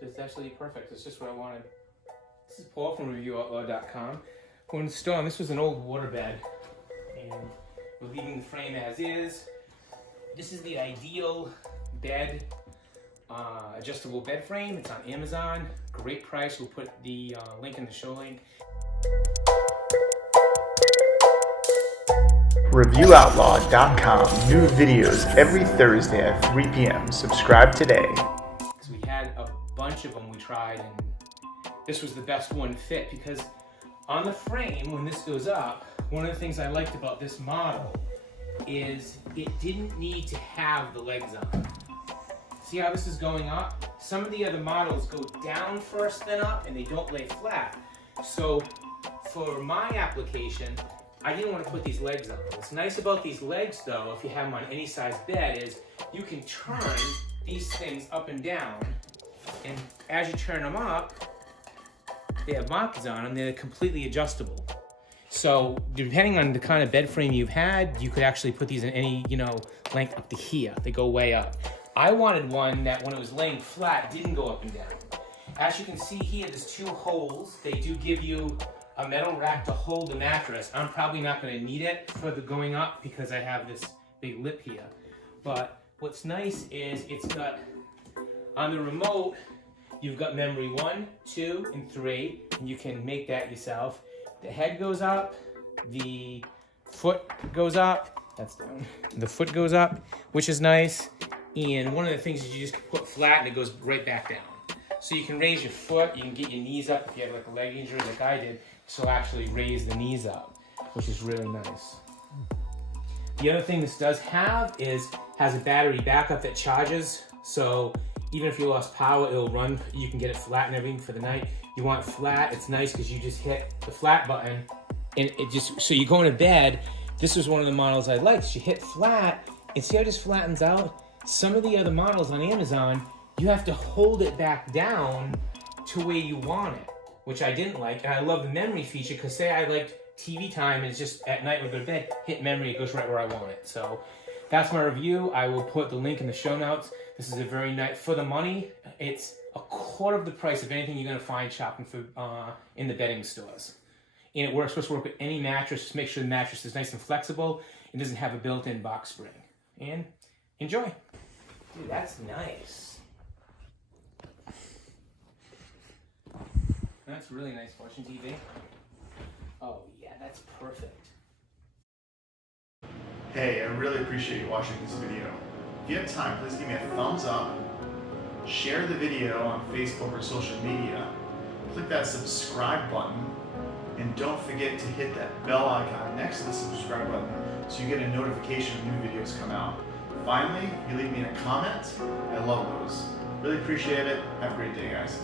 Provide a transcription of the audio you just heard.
It's absolutely perfect. It's just what I wanted. This is Paul from ReviewOutlaw.com. Going to store. This was an old waterbed, and we're leaving the frame as is. This is the ideal bed, adjustable bed frame. It's on Amazon. Great price. We'll put the link in the show link. ReviewOutlaw.com. New videos every Thursday at 3 p.m. Subscribe today. So we had a bunch of them we tried, and this was the best one fit because on the frame, when this goes up, one of the things I liked about this model is it didn't need to have the legs on. See how this is going up? Some of the other models go down first, then up, and they don't lay flat. So for my application, I didn't want to put these legs on. What's nice about these legs though, if you have them on any size bed, is you can turn these things up and down, and as you turn them up, they have markers on them, they're completely adjustable. So depending on the kind of bed frame you've had, you could actually put these in any, length up to here. They go way up. I wanted one that when it was laying flat, didn't go up and down. As you can see here, there's two holes. They do give you a metal rack to hold the mattress. I'm probably not gonna need it for the going up because I have this big lip here. But what's nice is it's got, on the remote, you've got memory 1, 2, and 3, and you can make that yourself. The head goes up, the foot goes up, that's down. The foot goes up, which is nice. And one of the things is you just put flat and it goes right back down. So you can raise your foot, you can get your knees up if you have like a leg injury like I did. So actually raise the knees up, which is really nice. The other thing this does have is, has a battery backup that charges. So even if you lost power, it'll run, you can get it flat and everything for the night. You want it flat, it's nice because you just hit the flat button and it just, so you go into bed. This was one of the models I liked. You hit flat and see how it just flattens out? Some of the other models on Amazon, you have to hold it back down to where you want it, which I didn't like. And I love the memory feature because say I liked TV time and it's just at night when I go to bed, hit memory, it goes right where I want it. So that's my review. I will put the link in the show notes. This is a very nice, for the money, it's a quarter of the price of anything you're gonna find shopping for in the bedding stores. And it works, supposed to work with any mattress. Just make sure the mattress is nice and flexible. It doesn't have a built-in box spring. And enjoy. Dude, that's nice. That's really nice watching TV. Oh yeah, that's perfect. Hey, I really appreciate you watching this video. If you have time, please give me a thumbs up, share the video on Facebook or social media, click that subscribe button, and don't forget to hit that bell icon next to the subscribe button so you get a notification when new videos come out. Finally, if you leave me a comment, I love those. Really appreciate it. Have a great day, guys.